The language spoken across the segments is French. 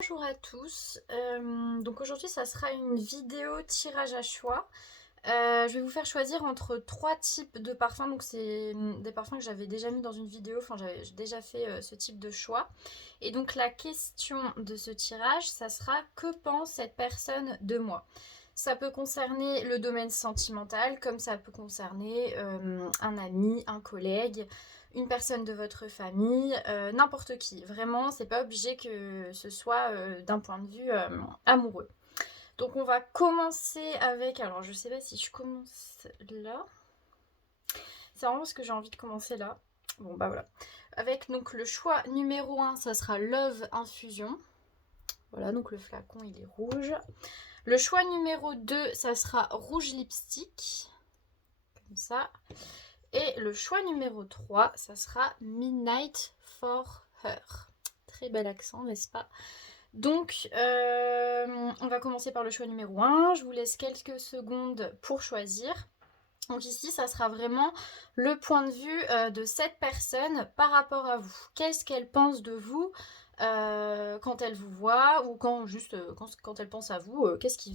Bonjour à tous, donc aujourd'hui ça sera une vidéo tirage à choix. Je vais vous faire choisir entre trois types de parfums, donc c'est des parfums que j'avais déjà mis dans une vidéo, enfin j'ai déjà fait ce type de choix. Et donc la question de ce tirage, ça sera: que pense cette personne de moi? Ça peut concerner le domaine sentimental, comme ça peut concerner un ami, un collègue, une personne de votre famille, n'importe qui. Vraiment, c'est pas obligé que ce soit d'un point de vue amoureux. Donc on va commencer avec, alors je sais pas si je commence là. C'est vraiment parce que j'ai envie de commencer là. Bon bah voilà. Avec donc le choix numéro 1, ça sera Love Infusion. Voilà, donc le flacon il est rouge. Le choix numéro 2, ça sera Rouge Lipstick. Comme ça. Et le choix numéro 3, ça sera Midnight for Her. Très bel accent, n'est-ce pas? Donc, on va commencer par le choix numéro 1. Je vous laisse quelques secondes pour choisir. Donc ici, ça sera vraiment le point de vue de cette personne par rapport à vous. Qu'est-ce qu'elle pense de vous quand elle vous voit, ou quand elle pense à vous, qu'est-ce qui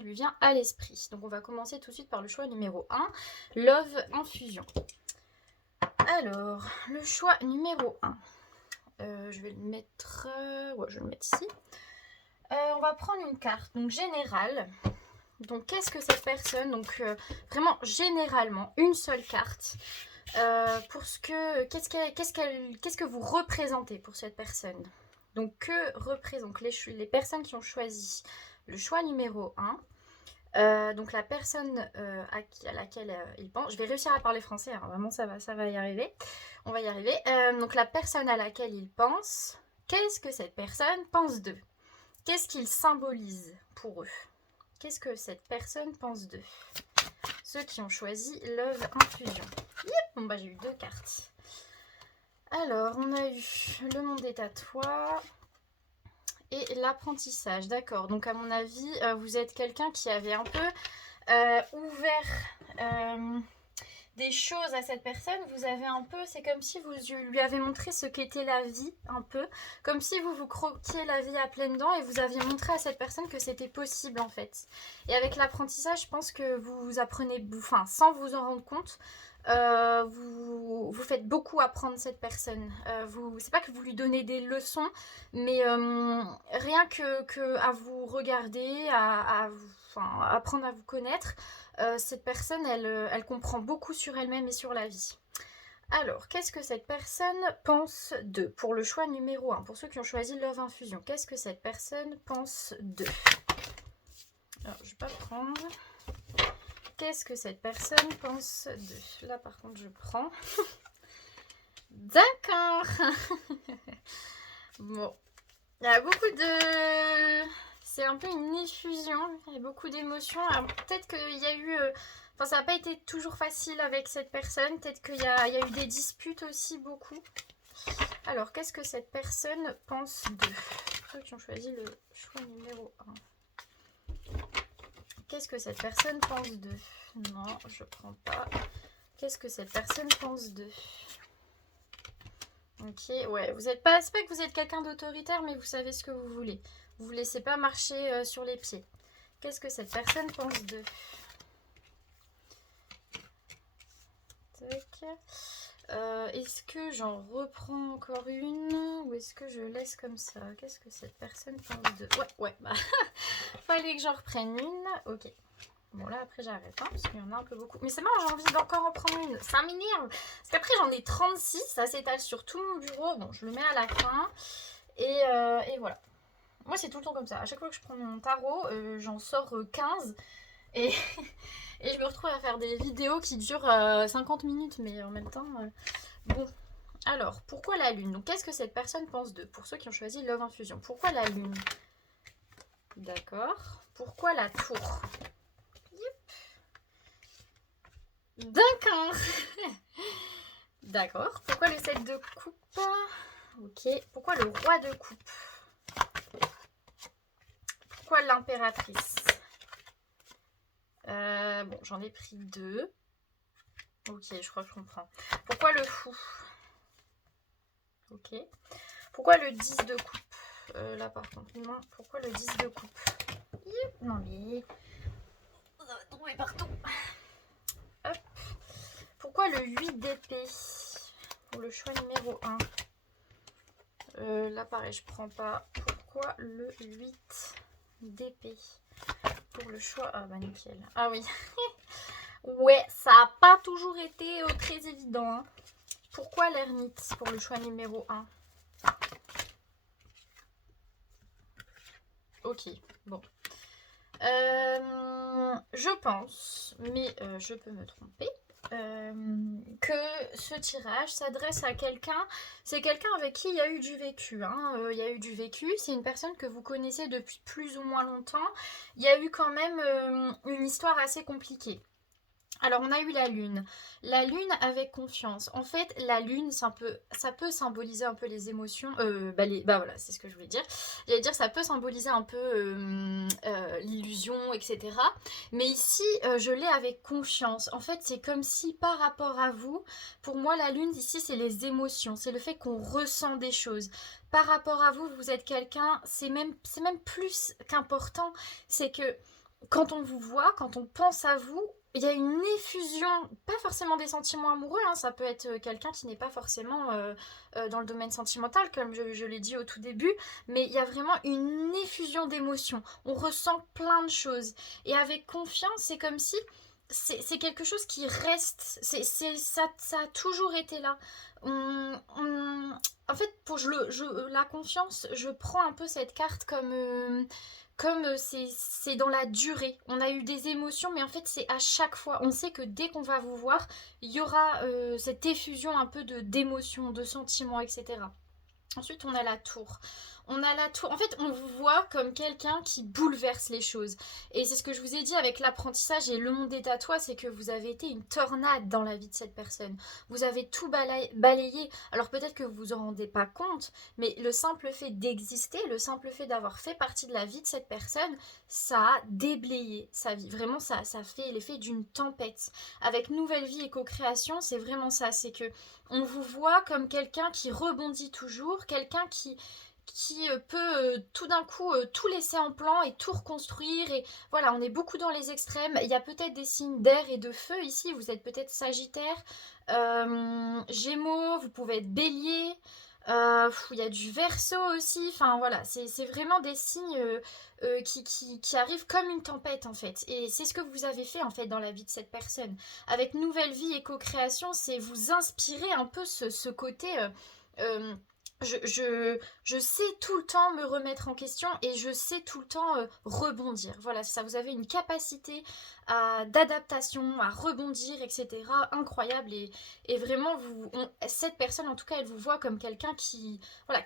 lui vient à l'esprit. Donc on va commencer tout de suite par le choix numéro 1, Love Infusion. Alors, le choix numéro 1. Je vais le mettre... ouais, je vais le mettre ici. On va prendre une carte, donc générale. Donc qu'est-ce que cette personne, donc vraiment généralement une seule carte, pour ce que qu'est-ce que vous représentez pour cette personne. Donc que représentent les personnes qui ont choisi le choix numéro 1. Donc la personne à laquelle il pense, je vais réussir à parler français, hein, vraiment ça va y arriver, on va y arriver. Donc la personne à laquelle il pense, qu'est-ce que cette personne pense d'eux? Qu'est-ce qu'il symbolise pour eux? Qu'est-ce que cette personne pense d'eux? Ceux qui ont choisi Love Infusion. Yep. Bon bah j'ai eu 2 cartes. Alors on a eu Le monde est à toi et l'apprentissage. D'accord, donc à mon avis vous êtes quelqu'un qui avait un peu ouvert des choses à cette personne. Vous avez un peu, c'est comme si vous lui avez montré ce qu'était la vie, un peu comme si vous croquiez la vie à pleines dents et vous aviez montré à cette personne que c'était possible en fait. Et avec l'apprentissage, je pense que vous apprenez, enfin sans vous en rendre compte, vous faites beaucoup apprendre cette personne. C'est pas que vous lui donnez des leçons, mais rien que à vous regarder, enfin, apprendre à vous connaître, cette personne, elle comprend beaucoup sur elle-même et sur la vie. Alors, qu'est-ce que cette personne pense d'eux? Pour le choix numéro 1, pour ceux qui ont choisi Love Infusion, qu'est-ce que cette personne pense d'eux? Alors, je vais pas prendre. Qu'est-ce que cette personne pense d'eux? Là, par contre, je prends. D'accord. Bon. Il y a beaucoup de... C'est un peu une effusion. Il y a beaucoup d'émotions. Alors, peut-être qu'il y a eu... Enfin, ça n'a pas été toujours facile avec cette personne. Peut-être qu'il y a eu des disputes aussi, beaucoup. Alors, qu'est-ce que cette personne pense d'eux? Ceux qui ont choisi le choix numéro 1. Qu'est-ce que cette personne pense d'eux? Non, je prends pas. Qu'est-ce que cette personne pense d'eux? Ok, ouais, vous êtes pas... C'est pas que vous êtes quelqu'un d'autoritaire, mais vous savez ce que vous voulez. Vous ne vous laissez pas marcher sur les pieds. Qu'est-ce que cette personne pense d'eux? Est-ce que j'en reprends encore une ou est-ce que je laisse comme ça? Qu'est-ce que cette personne pense d'eux? Ouais, bah fallait que j'en reprenne une. Ok. Bon là après j'arrête, hein, parce qu'il y en a un peu beaucoup. Mais c'est marrant, j'ai envie d'encore en prendre une. Ça m'énerve. Parce qu'après j'en ai 36, ça s'étale sur tout mon bureau. Bon, je le mets à la fin. Et voilà. Moi c'est tout le temps comme ça. À chaque fois que je prends mon tarot, j'en sors 15. Et, et je me retrouve à faire des vidéos qui durent 50 minutes. Mais en même temps... Bon. Alors, pourquoi la lune? Donc qu'est-ce que cette personne pense d'eux? Pour ceux qui ont choisi Love Infusion. Pourquoi la lune? D'accord. Pourquoi la tour? D'accord. D'accord. Pourquoi le 7 de coupe? Ok. Pourquoi le roi de coupe? Pourquoi l'impératrice? Bon, j'en ai pris 2. Ok, je crois que je comprends. Pourquoi le fou? Ok. Pourquoi le 10 de coupe? là par contre, non, pourquoi le 10 de coupe? Non mais... Ça va tomber partout. Hop. Pourquoi le 8 d'épée pour le choix numéro 1? Là pareil, je prends pas. Pourquoi le 8 d'épée pour le choix... Ah bah nickel. Ah oui. Ouais, ça a pas toujours été très évident. Hein. Pourquoi l'ermite pour le choix numéro 1? Ok, bon. Je pense, mais je peux me tromper, que ce tirage s'adresse à quelqu'un, c'est quelqu'un avec qui il y a eu du vécu, hein. Il y a eu du vécu, c'est une personne que vous connaissez depuis plus ou moins longtemps, il y a eu quand même une histoire assez compliquée. Alors on a eu la lune avec confiance. En fait la lune ça peut symboliser un peu les émotions, voilà c'est ce que je voulais dire. J'allais dire ça peut symboliser un peu l'illusion etc. Mais ici je l'ai avec confiance. En fait c'est comme si par rapport à vous, pour moi la lune ici c'est les émotions, c'est le fait qu'on ressent des choses. Par rapport à vous, vous êtes quelqu'un, c'est même plus qu'important, c'est que quand on vous voit, quand on pense à vous, il y a une effusion, pas forcément des sentiments amoureux, hein, ça peut être quelqu'un qui n'est pas forcément dans le domaine sentimental, comme je l'ai dit au tout début, mais il y a vraiment une effusion d'émotions. On ressent plein de choses. Et avec confiance, c'est comme si c'est quelque chose qui reste, ça a toujours été là. En fait, la confiance, je prends un peu cette carte comme c'est dans la durée. On a eu des émotions, mais en fait, c'est à chaque fois. On sait que dès qu'on va vous voir, il y aura cette effusion un peu d'émotions, de sentiments, etc. Ensuite, on a la tour. On a la tour. En fait, on vous voit comme quelqu'un qui bouleverse les choses. Et c'est ce que je vous ai dit avec l'apprentissage et le monde est à toi, c'est que vous avez été une tornade dans la vie de cette personne. Vous avez tout balayé. Alors peut-être que vous vous en rendez pas compte, mais le simple fait d'exister, le simple fait d'avoir fait partie de la vie de cette personne, ça a déblayé sa vie. Vraiment, ça fait l'effet d'une tempête. Avec Nouvelle Vie et Co-création, c'est vraiment ça. C'est que on vous voit comme quelqu'un qui rebondit toujours, quelqu'un qui peut tout d'un coup tout laisser en plan et tout reconstruire. Et voilà, on est beaucoup dans les extrêmes. Il y a peut-être des signes d'air et de feu ici. Vous êtes peut-être Sagittaire, Gémeaux, vous pouvez être Bélier. Il y a du Verseau aussi. Enfin voilà, c'est vraiment des signes qui arrivent comme une tempête en fait. Et c'est ce que vous avez fait en fait dans la vie de cette personne. Avec Nouvelle Vie et Co-création, c'est vous inspirer un peu ce côté... Euh, je sais tout le temps me remettre en question et je sais tout le temps rebondir. Voilà, ça, vous avez une capacité d'adaptation, à rebondir, etc. incroyable et vraiment, cette personne, en tout cas, elle vous voit comme quelqu'un qui, voilà,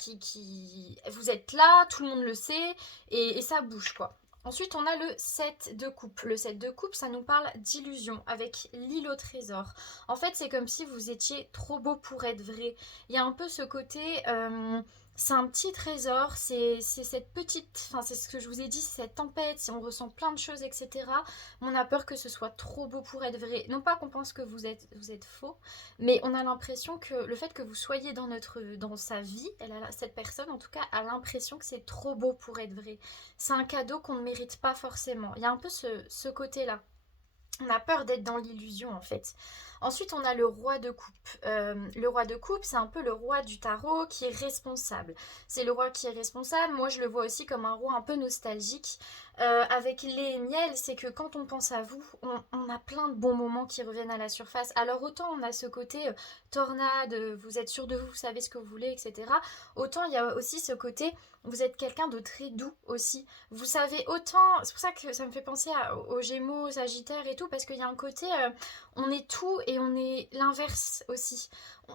vous êtes là, tout le monde le sait et ça bouge, quoi. Ensuite, on a le 7 de coupe. Le 7 de coupe, ça nous parle d'illusion avec l'île au trésor. En fait, c'est comme si vous étiez trop beau pour être vrai. Il y a un peu ce côté, c'est un petit trésor, c'est cette petite, enfin c'est ce que je vous ai dit, cette tempête, si on ressent plein de choses, etc. On a peur que ce soit trop beau pour être vrai. Non pas qu'on pense que vous êtes faux, mais on a l'impression que le fait que vous soyez dans sa vie, cette personne en tout cas a l'impression que c'est trop beau pour être vrai. C'est un cadeau qu'on ne mérite pas forcément. Il y a un peu ce côté-là. On a peur d'être dans l'illusion en fait. Ensuite, on a le roi de coupe. Le roi de coupe, c'est un peu le roi du tarot qui est responsable. C'est le roi qui est responsable. Moi, je le vois aussi comme un roi un peu nostalgique. Avec les miels, c'est que quand on pense à vous, on a plein de bons moments qui reviennent à la surface. Alors autant on a ce côté tornade, vous êtes sûr de vous, vous savez ce que vous voulez, etc. Autant il y a aussi ce côté, vous êtes quelqu'un de très doux aussi. Vous savez autant, c'est pour ça que ça me fait penser aux Gémeaux, aux Sagittaires et tout, parce qu'il y a un côté, on est tout et on est l'inverse aussi.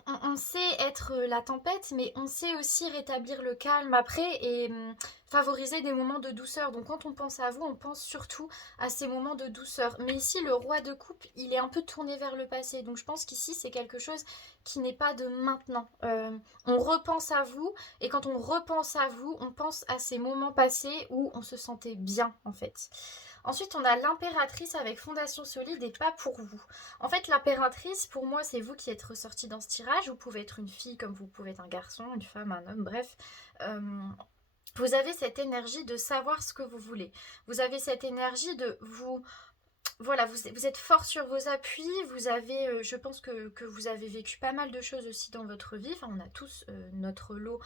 On sait être la tempête, mais on sait aussi rétablir le calme après et favoriser des moments de douceur. Donc quand on pense à vous, on pense surtout à ces moments de douceur. Mais ici, le roi de coupe, il est un peu tourné vers le passé. Donc je pense qu'ici, c'est quelque chose qui n'est pas de maintenant. On repense à vous, et quand on repense à vous, on pense à ces moments passés où on se sentait bien, en fait. Ensuite, on a l'impératrice avec fondation solide et pas pour vous. En fait, l'impératrice, pour moi, c'est vous qui êtes ressorti dans ce tirage. Vous pouvez être une fille comme vous pouvez être un garçon, une femme, un homme, bref. Vous avez cette énergie de savoir ce que vous voulez. Vous avez cette énergie de vous... Voilà, vous êtes fort sur vos appuis, vous avez, je pense que vous avez vécu pas mal de choses aussi dans votre vie, enfin on a tous notre lot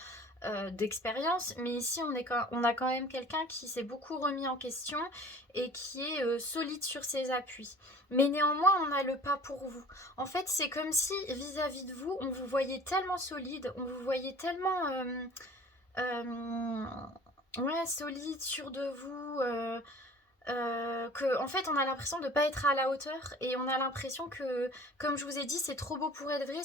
d'expérience, mais ici on a quand même quelqu'un qui s'est beaucoup remis en question et qui est solide sur ses appuis. Mais néanmoins on a le pas pour vous. En fait c'est comme si vis-à-vis de vous, on vous voyait tellement solide, on vous voyait tellement... euh, ouais, solide, sûr de vous, que en fait on a l'impression de ne pas être à la hauteur et on a l'impression que, comme je vous ai dit, c'est trop beau pour être vrai,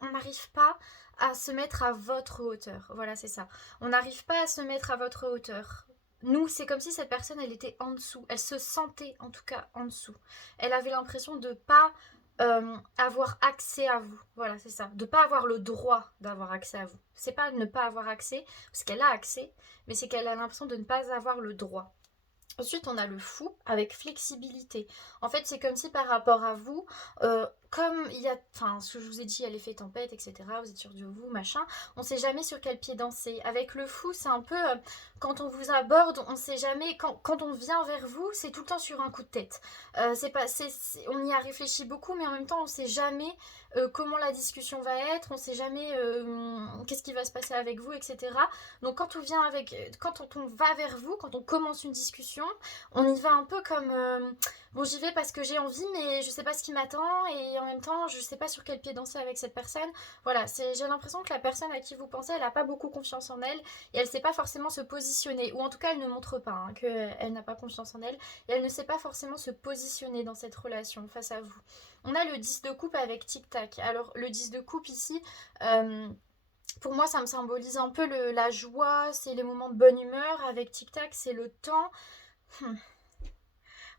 on n'arrive pas à se mettre à votre hauteur. Voilà, c'est ça. On n'arrive pas à se mettre à votre hauteur. Nous, c'est comme si cette personne, elle était en dessous. Elle se sentait en tout cas en dessous. Elle avait l'impression de pas avoir accès à vous. Voilà, c'est ça. De pas avoir le droit d'avoir accès à vous. C'est pas ne pas avoir accès, parce qu'elle a accès, mais c'est qu'elle a l'impression de ne pas avoir le droit. Ensuite, on a le fou avec flexibilité. En fait, c'est comme si par rapport à vous, comme il y a, enfin, ce que je vous ai dit, il y a l'effet tempête, etc. Vous êtes sûr de vous, machin. On ne sait jamais sur quel pied danser. Avec le fou, c'est un peu quand on vous aborde, on ne sait jamais. Quand on vient vers vous, c'est tout le temps sur un coup de tête. On y a réfléchi beaucoup, mais en même temps, on ne sait jamais comment la discussion va être. On ne sait jamais qu'est-ce qui va se passer avec vous, etc. Donc quand on va vers vous, quand on commence une discussion, on y va un peu comme bon, j'y vais parce que j'ai envie, mais je sais pas ce qui m'attend et en même temps je sais pas sur quel pied danser avec cette personne. Voilà, j'ai l'impression que la personne à qui vous pensez, elle a pas beaucoup confiance en elle et elle sait pas forcément se positionner, ou en tout cas elle ne montre pas qu'elle n'a pas confiance en elle et elle ne sait pas forcément se positionner dans cette relation face à vous. On a le 10 de coupe avec tic tac. Alors le 10 de coupe ici, pour moi, ça me symbolise un peu la joie, c'est les moments de bonne humeur. Avec Tic Tac, c'est le temps. Hmm.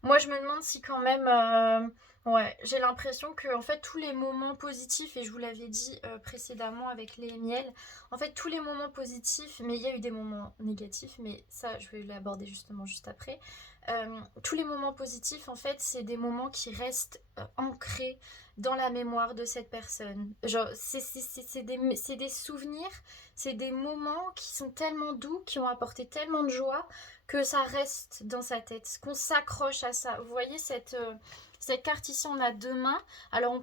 Moi, je me demande si quand même... ouais, j'ai l'impression que en fait tous les moments positifs, et je vous l'avais dit précédemment avec les miels, en fait tous les moments positifs, mais il y a eu des moments négatifs, mais ça je vais l'aborder justement juste après. Tous les moments positifs, en fait, c'est des moments qui restent ancrés dans la mémoire de cette personne. Genre, c'est des souvenirs, c'est des moments qui sont tellement doux, qui ont apporté tellement de joie, que ça reste dans sa tête, qu'on s'accroche à ça. Vous voyez cette carte ici, on a deux mains. Alors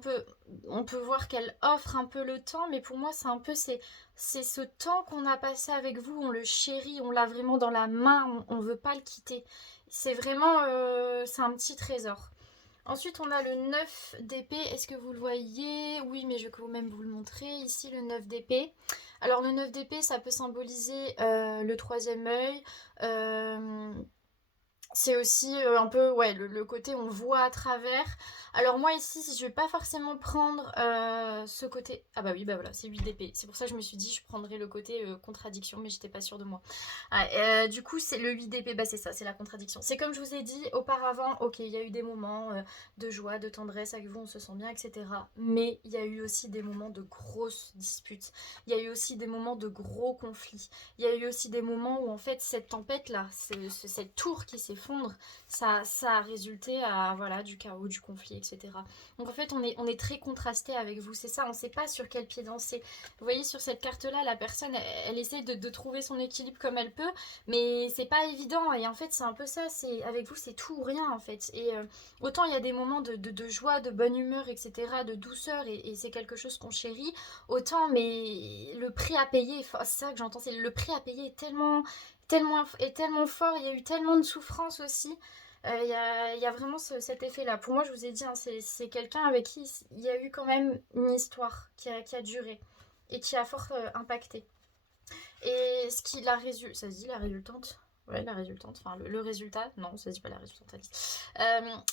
on peut voir qu'elle offre un peu le temps, mais pour moi c'est un peu c'est ce temps qu'on a passé avec vous, on le chérit, on l'a vraiment dans la main, on veut pas le quitter. C'est vraiment c'est un petit trésor. Ensuite, on a le 9 d'épée. Est-ce que vous le voyez? Oui, mais je vais quand même vous le montrer. Ici, le 9 d'épée. Alors, le 9 d'épée, ça peut symboliser le troisième œil. Euh, c'est aussi un peu ouais, le côté on voit à travers. Alors moi ici, si je vais pas forcément prendre ce côté... Ah bah oui, bah voilà, c'est 8 d'épée. C'est pour ça que je me suis dit je prendrais le côté contradiction, mais j'étais pas sûre de moi. Ah, du coup, c'est le 8 d'épée, bah c'est ça, c'est la contradiction. C'est comme je vous ai dit auparavant, ok, il y a eu des moments de joie, de tendresse avec vous, on se sent bien, etc. Mais il y a eu aussi des moments de grosses disputes. Il y a eu aussi des moments de gros conflits. Il y a eu aussi des moments où en fait cette tempête là, cette tour qui s'effondre, ça a résulté à voilà du chaos, du conflit, etc. Donc en fait on est très contrasté avec vous, c'est ça, on ne sait pas sur quel pied danser. Vous voyez sur cette carte là, la personne elle essaie de trouver son équilibre comme elle peut, mais c'est pas évident et en fait c'est un peu ça, c'est avec vous c'est tout ou rien en fait. Et autant il y a des moments de joie, de bonne humeur, etc., de douceur et c'est quelque chose qu'on chérit, autant mais le prix à payer, c'est ça que j'entends, c'est le prix à payer est tellement fort, il y a eu tellement de souffrance aussi. Il y a vraiment cet effet-là. Pour moi, je vous ai dit, hein, c'est quelqu'un avec qui il y a eu quand même une histoire qui a duré et qui a fort impacté. Et ce qui la résulte, ça se dit la résultante? Ouais, la résultante, enfin le résultat, non, ça se dit pas la résultante, Alice.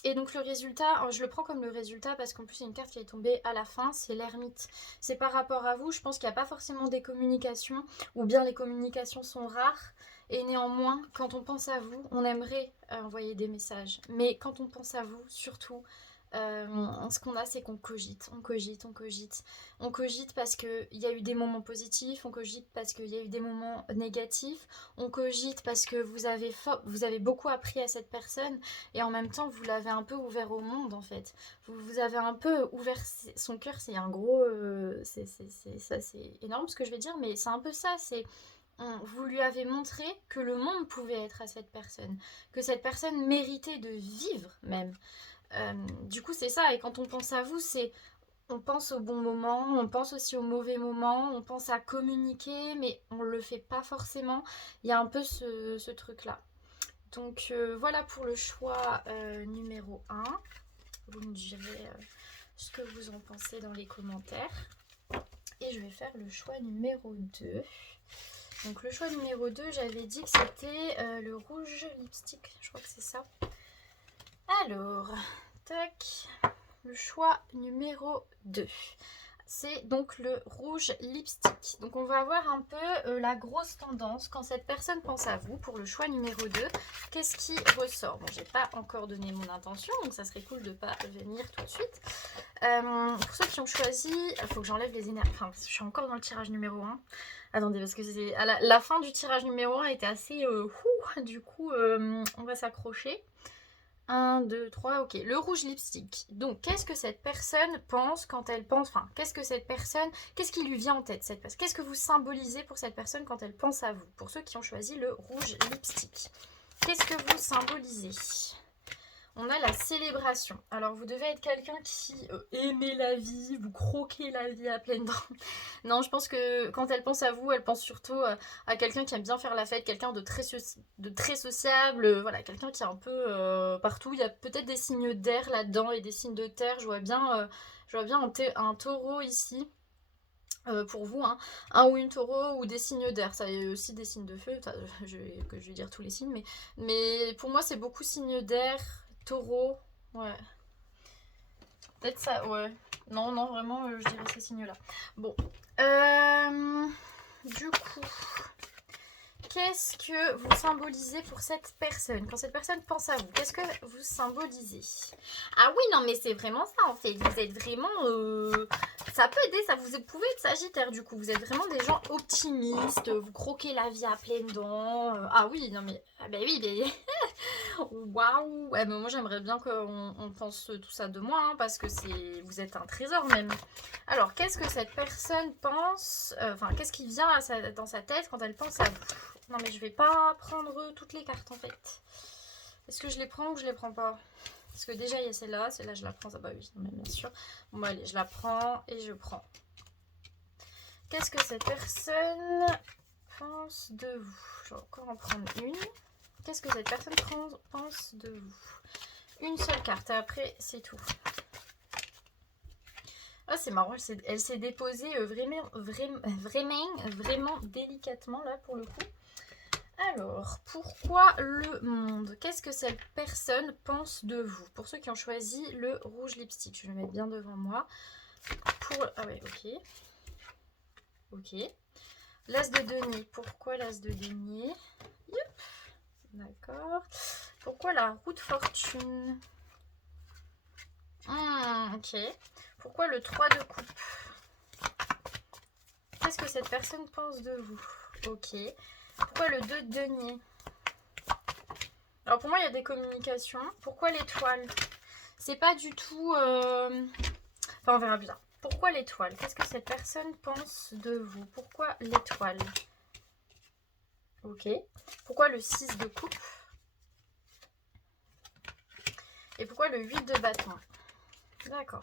Et donc le résultat, je le prends comme le résultat parce qu'en plus il y a une carte qui est tombée à la fin, c'est l'ermite. C'est par rapport à vous, je pense qu'il n'y a pas forcément des communications, ou bien les communications sont rares, et néanmoins, quand on pense à vous, on aimerait envoyer des messages. Mais quand on pense à vous, surtout, ce qu'on a, c'est qu'on cogite, on cogite, on cogite. On cogite parce qu'il y a eu des moments positifs, on cogite parce qu'il y a eu des moments négatifs, on cogite parce que vous avez beaucoup appris à cette personne et en même temps vous l'avez un peu ouvert au monde en fait. Vous avez un peu ouvert son cœur, c'est un gros... c'est énorme ce que je vais dire, mais c'est un peu ça, c'est... vous lui avez montré que le monde pouvait être à cette personne, que cette personne méritait de vivre même. Du coup, c'est ça. Et quand on pense à vous, c'est on pense au bon moment, on pense aussi au mauvais moment, on pense à communiquer, mais on le fait pas forcément. Il y a un peu ce truc-là. Donc voilà pour le choix numéro 1. Vous me direz ce que vous en pensez dans les commentaires. Et je vais faire le choix numéro 2. Donc le choix numéro 2, j'avais dit que c'était le rouge lipstick. Je crois que c'est ça. Alors, tac. Le choix numéro 2. C'est donc le rouge lipstick. Donc on va voir un peu la grosse tendance quand cette personne pense à vous pour le choix numéro 2. Qu'est-ce qui ressort? Bon, j'ai pas encore donné mon intention, donc ça serait cool de pas venir tout de suite. Pour ceux qui ont choisi, il faut que j'enlève les énergies. Enfin, je suis encore dans le tirage numéro 1. Attendez, parce que c'est à la fin du tirage numéro 1 était assez du coup, on va s'accrocher. 1, 2, 3, ok. Le rouge lipstick. Donc, qu'est-ce que cette personne pense quand elle pense... Enfin, qu'est-ce que cette personne... Qu'est-ce qui lui vient en tête, cette personne? Qu'est-ce que vous symbolisez pour cette personne quand elle pense à vous? Pour ceux qui ont choisi le rouge lipstick. Qu'est-ce que vous symbolisez? On a la célébration. Alors, vous devez être quelqu'un qui aimait la vie, vous croquez la vie à pleines dents. Non, je pense que quand elle pense à vous, elle pense surtout à quelqu'un qui aime bien faire la fête, quelqu'un de très sociable, voilà, quelqu'un qui est un peu partout. Il y a peut-être des signes d'air là-dedans et des signes de terre. Je vois bien un taureau ici. Pour vous, hein, un ou une taureau ou des signes d'air, ça y est aussi des signes de feu, enfin, je vais dire tous les signes, mais pour moi c'est beaucoup signes d'air, taureau, ouais, peut-être ça, ouais, non, vraiment je dirais ces signes-là. Bon, du coup, qu'est-ce que vous symbolisez pour cette personne? Quand cette personne pense à vous, qu'est-ce que vous symbolisez? Ah oui, non, mais c'est vraiment ça en fait. Vous êtes vraiment... Ça peut aider, ça. Vous pouvez être sagittaire du coup. Vous êtes vraiment des gens optimistes. Vous croquez la vie à pleines dents. Ah oui, non mais... Ah ben oui, mais... Waouh! Ouais, mais moi j'aimerais bien qu'on pense tout ça de moi, hein, parce que vous êtes un trésor même. Alors, qu'est-ce que cette personne pense, enfin, qu'est-ce qui vient dans sa tête quand elle pense à vous? Non, mais je vais pas prendre toutes les cartes en fait. Est-ce que je les prends ou je les prends pas? Parce que déjà il y a celle-là je la prends, ça bah oui, mais bien sûr. Bon, bah, allez, je la prends et je prends. Qu'est-ce que cette personne pense de vous? Je vais encore en prendre une. Qu'est-ce que cette personne pense de vous? Une seule carte, et après c'est tout. Ah, c'est marrant, elle s'est déposée vraiment délicatement là pour le coup. Alors, pourquoi le monde? Qu'est-ce que cette personne pense de vous? Pour ceux qui ont choisi le rouge lipstick, je vais le mettre bien devant moi. Ah ouais, ok. Ok. L'as de denier. Pourquoi l'as de denier? Yep. D'accord. Pourquoi la roue de fortune? Ok. Pourquoi le 3 de coupe? Qu'est-ce que cette personne pense de vous? Ok. Pourquoi le 2 de denier? Alors pour moi, il y a des communications. Pourquoi l'étoile? C'est pas du tout... Enfin, on verra bien. Pourquoi l'étoile? Qu'est-ce que cette personne pense de vous? Pourquoi l'étoile? Ok. Pourquoi le 6 de coupe? Et pourquoi le 8 de bâton? D'accord.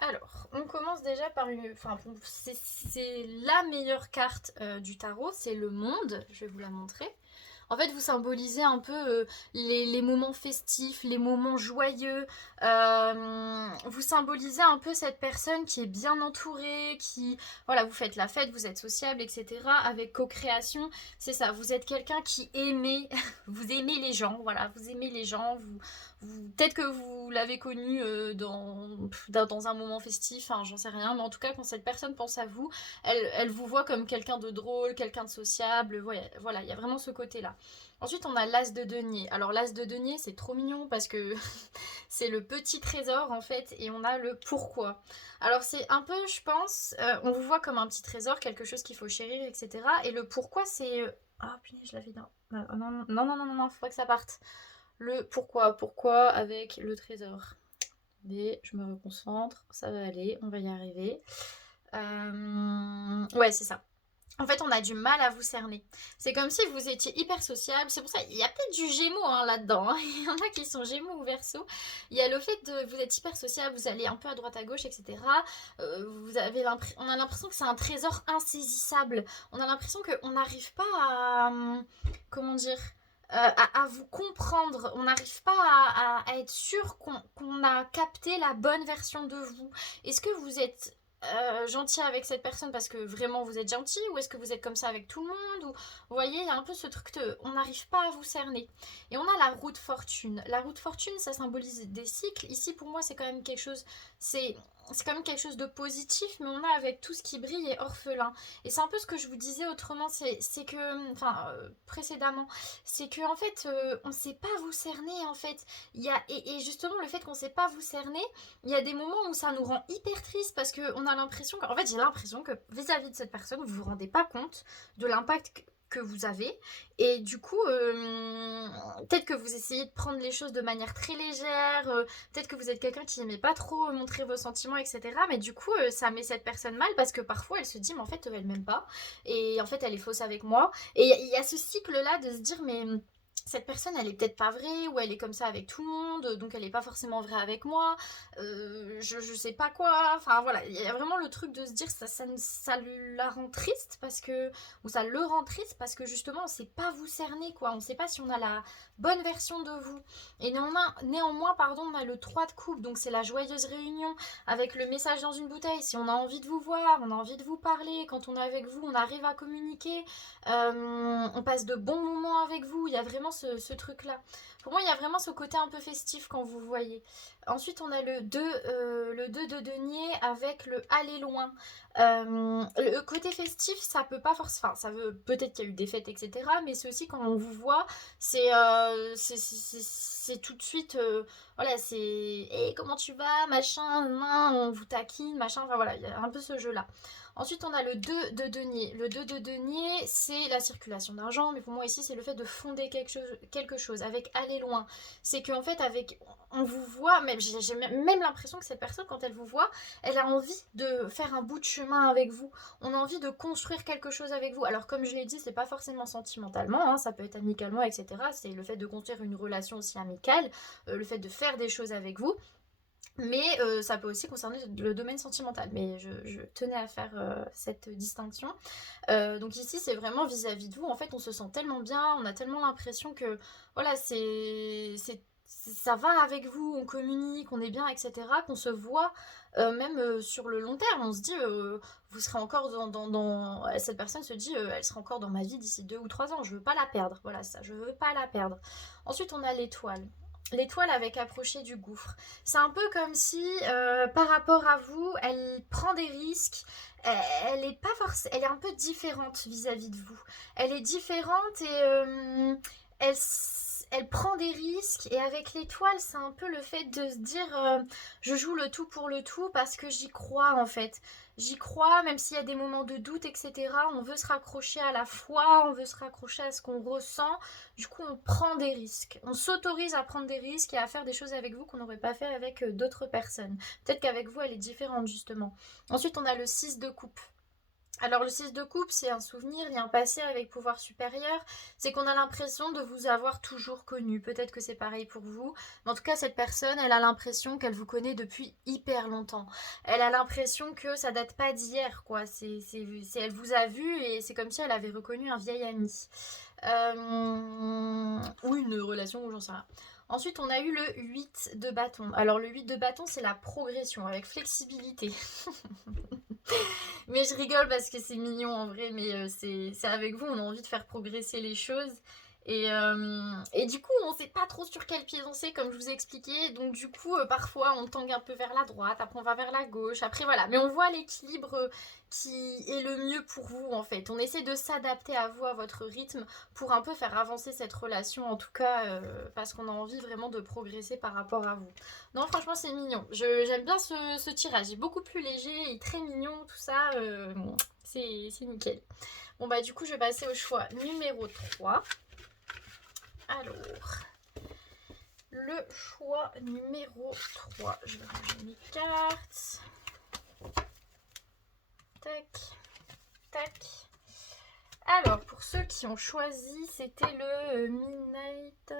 Alors, on commence déjà par une... Enfin, c'est la meilleure carte du tarot, c'est le monde. Je vais vous la montrer. En fait, vous symbolisez un peu les moments festifs, les moments joyeux. Vous symbolisez un peu cette personne qui est bien entourée, qui, voilà, vous faites la fête, vous êtes sociable, etc. Avec co-création, c'est ça. Vous êtes quelqu'un qui aimez, vous aimez les gens, voilà, vous aimez les gens. Peut-être que vous l'avez connu dans un moment festif, hein, j'en sais rien. Mais en tout cas, quand cette personne pense à vous, elle vous voit comme quelqu'un de drôle, quelqu'un de sociable. Voilà, il y a vraiment ce côté-là. Ensuite, on a l'as de denier. Alors, l'as de denier, c'est trop mignon parce que c'est le petit trésor en fait. Et on a le pourquoi. Alors, c'est un peu, je pense, on vous voit comme un petit trésor, quelque chose qu'il faut chérir, etc. Et le pourquoi, c'est... Ah, punaise, je l'avais dans... Non, faut pas que ça parte. Le pourquoi avec le trésor. Et je me reconcentre, ça va aller, on va y arriver. Ouais, c'est ça. En fait, on a du mal à vous cerner. C'est comme si vous étiez hyper sociable. C'est pour ça, il y a peut-être du Gémeaux hein, là-dedans. Hein. Il y en a qui sont Gémeaux ou Verseau. Il y a le fait de vous êtes hyper sociable, vous allez un peu à droite à gauche, etc. On a l'impression que c'est un trésor insaisissable. On a l'impression qu'on n'arrive pas à comment dire à vous comprendre. On n'arrive pas à être sûr qu'on a capté la bonne version de vous. Est-ce que vous êtes gentil avec cette personne parce que vraiment vous êtes gentil ou est-ce que vous êtes comme ça avec tout le monde ou vous voyez il y a un peu ce truc de on n'arrive pas à vous cerner et on a la roue de fortune. La roue de fortune ça symbolise des cycles. Ici pour moi c'est quand même quelque chose c'est quand même quelque chose de positif, mais on a avec tout ce qui brille et orphelin. Et c'est un peu ce que je vous disais autrement, c'est que, enfin, précédemment, c'est que en fait, on ne sait pas vous cerner en fait. Et justement le fait qu'on ne sait pas vous cerner, il y a des moments où ça nous rend hyper triste parce qu'on a l'impression que, en fait, j'ai l'impression que vis-à-vis de cette personne, vous vous rendez pas compte de l'impact que vous avez et du coup peut-être que vous essayez de prendre les choses de manière très légère, peut-être que vous êtes quelqu'un qui n'aimait pas trop montrer vos sentiments etc mais du coup ça met cette personne mal parce que parfois elle se dit mais en fait elle m'aime pas et en fait elle est fausse avec moi et il y a ce cycle là de se dire mais cette personne elle est peut-être pas vraie ou elle est comme ça avec tout le monde donc elle est pas forcément vraie avec moi je sais pas quoi enfin voilà il y a vraiment le truc de se dire ça la rend triste parce que ou ça le rend triste parce que justement on sait pas vous cerner quoi on sait pas si on a la bonne version de vous et néanmoins pardon on a le 3 de coupe donc c'est la joyeuse réunion avec le message dans une bouteille si on a envie de vous voir on a envie de vous parler quand on est avec vous on arrive à communiquer on passe de bons moments avec vous il y a vraiment ce truc là pour moi il y a vraiment ce côté un peu festif quand vous voyez ensuite on a le 2 de denier avec le aller loin le côté festif ça peut pas forcément enfin ça veut peut-être qu'il y a eu des fêtes etc mais c'est aussi quand on vous voit c'est tout de suite voilà c'est hey, comment tu vas machin on vous taquine machin enfin voilà il y a un peu ce jeu là. Ensuite, on a le 2 de denier. Le 2 de denier, c'est la circulation d'argent, mais pour moi ici, c'est le fait de fonder quelque chose avec aller loin. C'est qu'en fait, avec on vous voit, même j'ai même l'impression que cette personne, quand elle vous voit, elle a envie de faire un bout de chemin avec vous. On a envie de construire quelque chose avec vous. Alors, comme je l'ai dit, c'est pas forcément sentimentalement, hein, ça peut être amicalement, etc. C'est le fait de construire une relation aussi amicale, le fait de faire des choses avec vous. Mais ça peut aussi concerner le domaine sentimental. Mais je tenais à faire cette distinction. Donc ici, c'est vraiment vis-à-vis de vous. En fait, on se sent tellement bien, on a tellement l'impression que voilà, ça va avec vous, on communique, on est bien, etc. Qu'on se voit même sur le long terme. On se dit, vous serez encore cette personne se dit, elle sera encore dans ma vie d'ici 2 ou 3 ans. Je veux pas la perdre. Voilà ça, je veux pas la perdre. Ensuite, on a l'étoile. L'étoile avec approché du gouffre. C'est un peu comme si, par rapport à vous, elle prend des risques. Elle est pas elle est un peu différente vis-à-vis de vous. Elle est différente et elle, elle prend des risques. Et avec l'étoile, c'est un peu le fait de se dire, je joue le tout pour le tout parce que j'y crois en fait. J'y crois, même s'il y a des moments de doute, etc. On veut se raccrocher à la foi, on veut se raccrocher à ce qu'on ressent. Du coup, on prend des risques. On s'autorise à prendre des risques et à faire des choses avec vous qu'on n'aurait pas fait avec d'autres personnes. Peut-être qu'avec vous, elle est différente, justement. Ensuite, on a le 6 de coupe. Alors le 6 de coupe, c'est un souvenir, il y a un passé avec pouvoir supérieur, c'est qu'on a l'impression de vous avoir toujours connu, peut-être que c'est pareil pour vous, mais en tout cas cette personne, elle a l'impression qu'elle vous connaît depuis hyper longtemps, elle a l'impression que ça date pas d'hier, quoi, elle vous a vu et c'est comme si elle avait reconnu un vieil ami, ou une relation, ou j'en sais rien. Ensuite, on a eu le 8 de bâton. Alors, le 8 de bâton, c'est la progression avec flexibilité. Mais je rigole parce que c'est mignon en vrai, mais c'est avec vous, on a envie de faire progresser les choses. Et du coup, on sait pas trop sur quel pied danser, comme je vous ai expliqué. Donc, du coup, parfois, on tangue un peu vers la droite, après, on va vers la gauche. Après, voilà. Mais on voit l'équilibre qui est le mieux pour vous, en fait. On essaie de s'adapter à vous, à votre rythme, pour un peu faire avancer cette relation, en tout cas, parce qu'on a envie vraiment de progresser par rapport à vous. Non, franchement, c'est mignon. J'aime bien ce tirage. Il est beaucoup plus léger et très mignon, tout ça. C'est nickel. Bon, bah, du coup, je vais passer au choix numéro 3. Alors, le choix numéro 3. Je vais ranger mes cartes. Tac, tac. Alors, pour ceux qui ont choisi, c'était le Midnight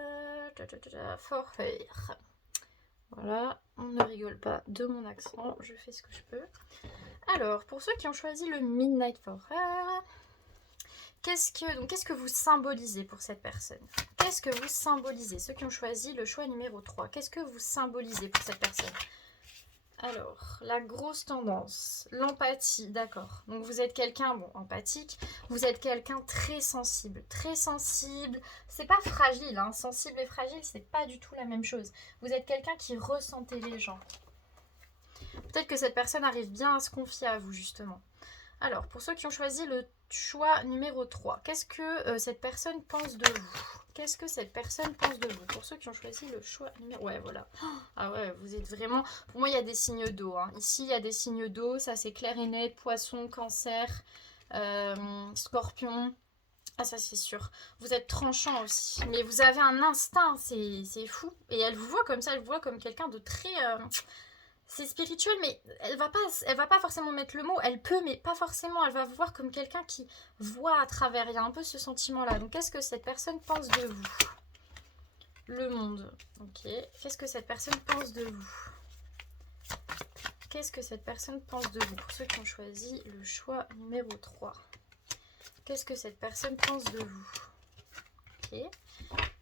for Her. Voilà, on ne rigole pas de mon accent, je fais ce que je peux. Alors, pour ceux qui ont choisi le Midnight for Her, qu'est-ce que vous symbolisez pour cette personne? Qu'est-ce que vous symbolisez? Ceux qui ont choisi le choix numéro 3, qu'est-ce que vous symbolisez pour cette personne? Alors, la grosse tendance, l'empathie, d'accord. Donc vous êtes quelqu'un, bon, empathique, vous êtes quelqu'un très sensible, très sensible. C'est pas fragile, hein. Sensible et fragile, c'est pas du tout la même chose. Vous êtes quelqu'un qui ressentait les gens. Peut-être que cette personne arrive bien à se confier à vous, justement. Alors, pour ceux qui ont choisi le choix numéro 3, qu'est-ce que cette personne pense de vous? Qu'est-ce que cette personne pense de vous? Pour ceux qui ont choisi le choix numéro... Ouais, voilà. Ah ouais, vous êtes vraiment... Pour moi, il y a des signes d'eau. Hein. Ici, il y a des signes d'eau. Ça, c'est clair et net. Poisson, cancer, scorpion. Ah, ça, c'est sûr. Vous êtes tranchant aussi. Mais vous avez un instinct. C'est fou. Et elle vous voit comme ça. Elle vous voit comme quelqu'un de très... C'est spirituel, mais elle va pas forcément mettre le mot. Elle peut, mais pas forcément. Elle va vous voir comme quelqu'un qui voit à travers. Il y a un peu ce sentiment-là. Donc, qu'est-ce que cette personne pense de vous? Le monde. Ok. Qu'est-ce que cette personne pense de vous? Qu'est-ce que cette personne pense de vous? Pour ceux qui ont choisi le choix numéro 3. Qu'est-ce que cette personne pense de vous? Ok.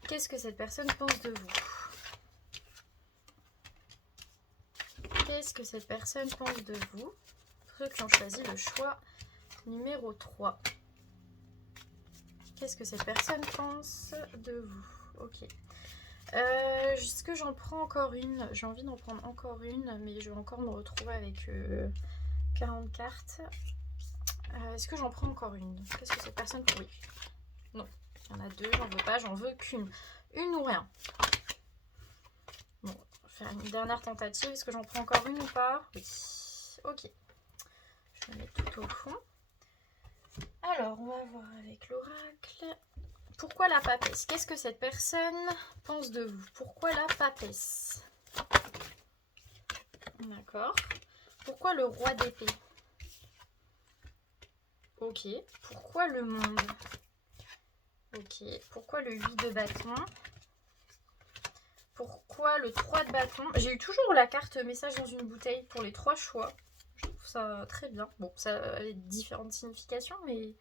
Qu'est-ce que cette personne pense de vous? Qu'est-ce que cette personne pense de vous? Pour ceux qui ont choisi le choix numéro 3. Qu'est-ce que cette personne pense de vous? Ok. Est-ce que j'en prends encore une? J'ai envie d'en prendre encore une, mais je vais encore me retrouver avec 40 cartes. Est-ce que j'en prends encore une? Qu'est-ce que cette personne... Oui. Non. Il y en a deux, j'en veux pas, j'en veux qu'une. Une ou rien. Bon, on va faire une dernière tentative. Est-ce que j'en prends encore une ou pas? Oui. Ok. Je vais mettre tout au fond. Alors, on va voir avec l'oracle. Pourquoi la papesse? Qu'est-ce que cette personne pense de vous? Pourquoi la papesse? D'accord. Pourquoi le roi d'épée? Ok. Pourquoi le monde? Ok. Pourquoi le 8 de bâton? Pourquoi le 3 de bâton? J'ai eu toujours la carte message dans une bouteille pour les 3 choix. Je trouve ça très bien. Bon, ça a différentes significations, mais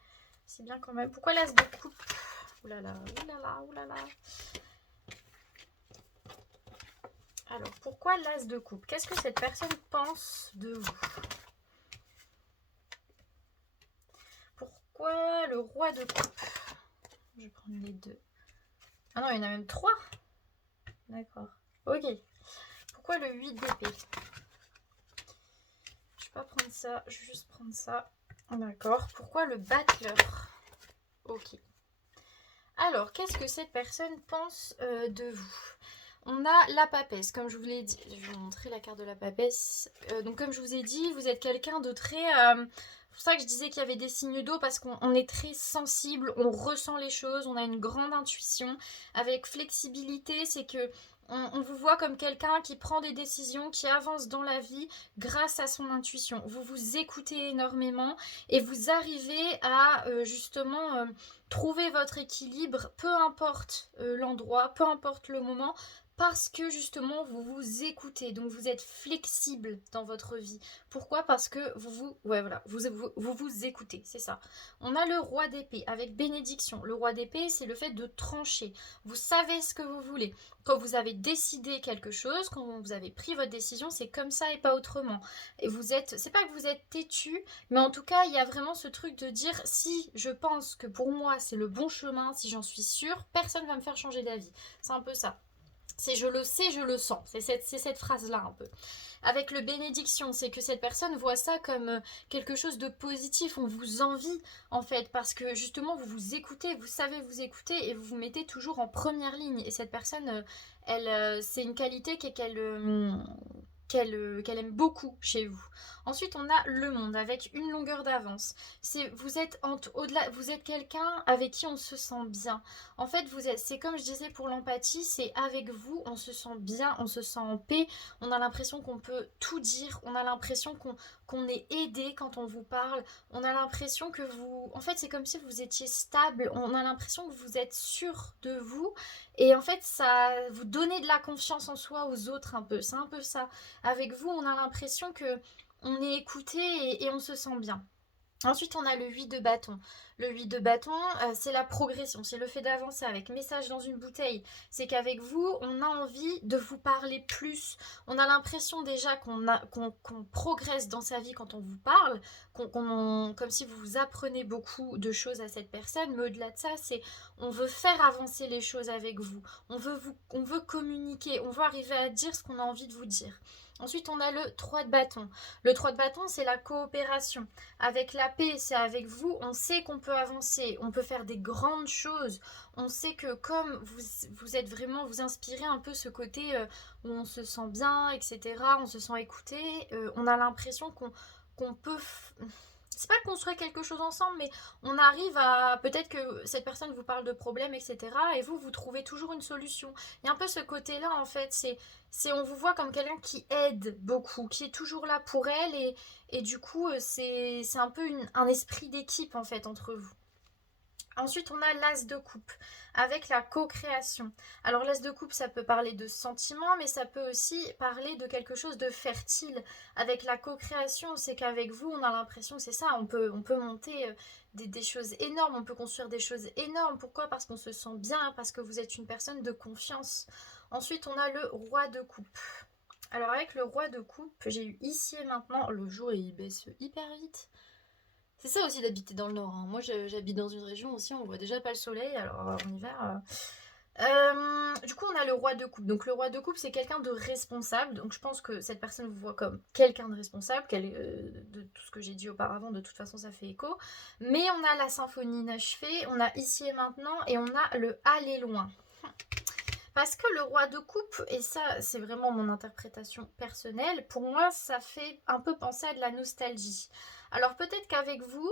c'est bien quand même. Pourquoi l'as de coupe? Oulala, oulala, oulala. Alors, pourquoi l'as de coupe? Qu'est-ce que cette personne pense de vous? Pourquoi le roi de coupe? Je vais prendre les deux. Ah non, il y en a même 3. D'accord. Ok. Pourquoi le 8 d'épée? Je vais pas prendre ça, je vais juste prendre ça. D'accord. Pourquoi le battleur? Ok. Alors, qu'est-ce que cette personne pense de vous? On a la papesse, comme je vous l'ai dit. Je vais vous montrer la carte de la papesse. Donc, comme je vous ai dit, vous êtes quelqu'un de très... c'est pour ça que je disais qu'il y avait des signes d'eau, parce qu'on est très sensible, on ressent les choses, on a une grande intuition. Avec flexibilité, c'est que on vous voit comme quelqu'un qui prend des décisions, qui avance dans la vie grâce à son intuition. Vous vous écoutez énormément et vous arrivez à justement trouver votre équilibre, peu importe l'endroit, peu importe le moment, parce que justement vous vous écoutez, donc vous êtes flexible dans votre vie. Pourquoi? Parce que vous écoutez, c'est ça. On a le roi d'épée avec bénédiction. Le roi d'épée, c'est le fait de trancher. Vous savez ce que vous voulez. Quand vous avez décidé quelque chose, quand vous avez pris votre décision, c'est comme ça et pas autrement. Et c'est pas que vous êtes têtu, mais en tout cas, il y a vraiment ce truc de dire, si je pense que pour moi c'est le bon chemin, si j'en suis sûre, personne va me faire changer d'avis. C'est un peu ça. C'est je le sais, je le sens. C'est cette phrase-là un peu. Avec le bénédiction, c'est que cette personne voit ça comme quelque chose de positif. On vous envie en fait parce que justement vous vous écoutez, vous savez vous écouter et vous vous mettez toujours en première ligne. Et cette personne, c'est une qualité qu'elle aime beaucoup chez vous. Ensuite, on a le monde avec une longueur d'avance. Vous êtes au-delà, vous êtes quelqu'un avec qui on se sent bien. En fait, c'est comme je disais pour l'empathie, c'est avec vous, on se sent bien, on se sent en paix. On a l'impression qu'on peut tout dire. On a l'impression qu'on est aidé quand on vous parle. On a l'impression que en fait, c'est comme si vous étiez stable. On a l'impression que vous êtes sûr de vous. Et en fait, ça vous donnez de la confiance en soi aux autres un peu. C'est un peu ça. Avec vous, on a l'impression que on est écouté et on se sent bien. Ensuite, on a le 8 de bâton. Le 8 de bâton, c'est la progression, c'est le fait d'avancer avec message dans une bouteille. C'est qu'avec vous, on a envie de vous parler plus. On a l'impression déjà qu'on progresse dans sa vie quand on vous parle, comme si vous apprenez beaucoup de choses à cette personne. Mais au-delà de ça, c'est on veut faire avancer les choses avec vous. On veut communiquer, on veut arriver à dire ce qu'on a envie de vous dire. Ensuite, on a le 3 de bâton. Le 3 de bâton, c'est la coopération. Avec la paix, c'est avec vous. On sait qu'on peut avancer, on peut faire des grandes choses. On sait que comme vous êtes vraiment, vous inspirez un peu ce côté où on se sent bien, etc. On se sent écouté. On a l'impression qu'on peut... C'est pas construire quelque chose ensemble, mais on arrive à... Peut-être que cette personne vous parle de problèmes, etc. Et vous trouvez toujours une solution. Il y a un peu ce côté-là, en fait. On vous voit comme quelqu'un qui aide beaucoup, qui est toujours là pour elle. Et du coup, c'est un peu un esprit d'équipe, en fait, entre vous. Ensuite, on a l'as de coupe avec la co-création. Alors l'as de coupe, ça peut parler de sentiments, mais ça peut aussi parler de quelque chose de fertile. Avec la co-création, c'est qu'avec vous, on a l'impression que c'est ça, on peut monter des choses énormes, on peut construire des choses énormes. Pourquoi? Parce qu'on se sent bien, parce que vous êtes une personne de confiance. Ensuite, on a le roi de coupe. Alors avec le roi de coupe, j'ai eu ici et maintenant, le jour il baisse hyper vite. C'est ça aussi d'habiter dans le nord, hein. Moi j'habite dans une région aussi, on voit déjà pas le soleil, alors en hiver... Du coup on a le roi de coupe. Donc le roi de coupe c'est quelqu'un de responsable. Donc je pense que cette personne vous voit comme quelqu'un de responsable. De tout ce que j'ai dit auparavant, de toute façon ça fait écho. Mais on a la symphonie inachevée, on a ici et maintenant et on a le aller loin. Parce que le roi de coupe, et ça c'est vraiment mon interprétation personnelle, pour moi ça fait un peu penser à de la nostalgie. Alors peut-être qu'avec vous,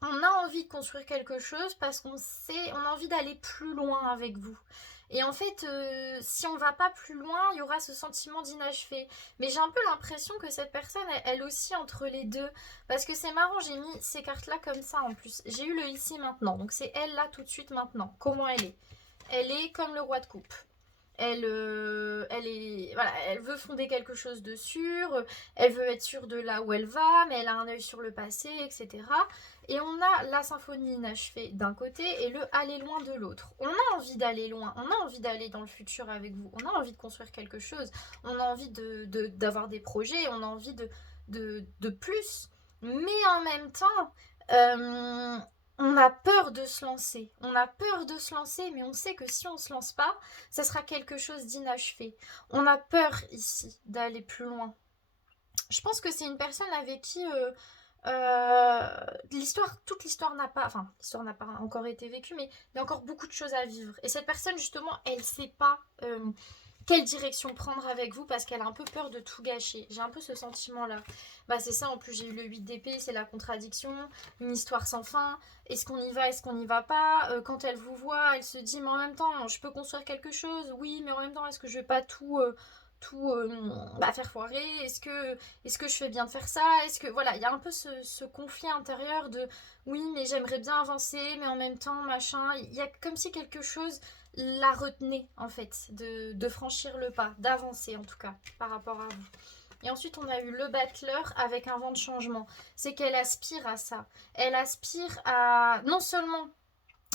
on a envie de construire quelque chose parce on a envie d'aller plus loin avec vous. Et en fait, si on va pas plus loin, il y aura ce sentiment d'inachevé. Mais j'ai un peu l'impression que cette personne, elle aussi entre les deux. Parce que c'est marrant, j'ai mis ces cartes-là comme ça en plus. J'ai eu le ici maintenant, donc c'est elle là tout de suite maintenant. Comment elle est? Elle est comme le roi de coupe. Elle veut fonder quelque chose de sûr, elle veut être sûre de là où elle va, mais elle a un œil sur le passé, etc. Et on a la symphonie inachevée d'un côté et le aller loin de l'autre. On a envie d'aller loin, on a envie d'aller dans le futur avec vous, on a envie de construire quelque chose, on a envie d'avoir des projets, on a envie de plus. Mais en même temps, on a peur de se lancer. On a peur de se lancer, mais on sait que si on ne se lance pas, ça sera quelque chose d'inachevé. On a peur ici d'aller plus loin. Je pense que c'est une personne avec qui toute l'histoire n'a pas, enfin, l'histoire n'a pas encore été vécue, mais il y a encore beaucoup de choses à vivre. Et cette personne, justement, elle ne sait pas quelle direction prendre avec vous parce qu'elle a un peu peur de tout gâcher. J'ai un peu ce sentiment-là. Bah c'est ça, en plus j'ai eu le 8 d'épée, c'est la contradiction, une histoire sans fin. Est-ce qu'on y va, est-ce qu'on n'y va pas? Quand elle vous voit, elle se dit, mais en même temps, je peux construire quelque chose? Oui, mais en même temps, est-ce que je vais pas tout faire foirer? Est-ce que je fais bien de faire ça? Est-ce que voilà, il y a un peu ce conflit intérieur de oui, mais j'aimerais bien avancer, mais en même temps, machin. Il y a comme si quelque chose la retenait en fait, de franchir le pas, d'avancer en tout cas par rapport à vous. Et ensuite on a eu le battleur avec un vent de changement. C'est qu'elle aspire à ça. Elle aspire à non seulement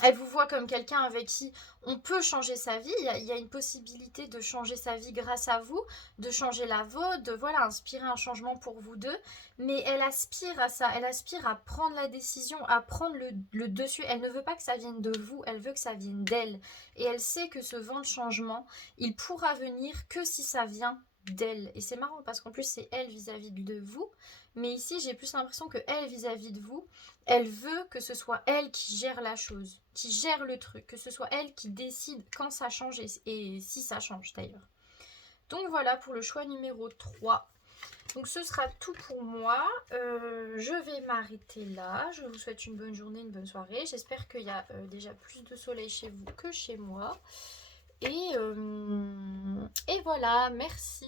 elle vous voit comme quelqu'un avec qui on peut changer sa vie, il y a une possibilité de changer sa vie grâce à vous, de changer la vôtre, de voilà, inspirer un changement pour vous deux, mais elle aspire à ça, elle aspire à prendre la décision, à prendre le dessus, elle ne veut pas que ça vienne de vous, elle veut que ça vienne d'elle, et elle sait que ce vent de changement, il pourra venir que si ça vient d'elle, et c'est marrant parce qu'en plus c'est elle vis-à-vis de vous, mais ici j'ai plus l'impression que elle vis-à-vis de vous, elle veut que ce soit elle qui gère la chose, qui gère le truc, que ce soit elle qui décide quand ça change et si ça change d'ailleurs. Donc voilà pour le choix numéro 3. Donc ce sera tout pour moi. Je vais m'arrêter là. Je vous souhaite une bonne journée, une bonne soirée. J'espère qu'il y a déjà plus de soleil chez vous que chez moi. Et voilà, merci.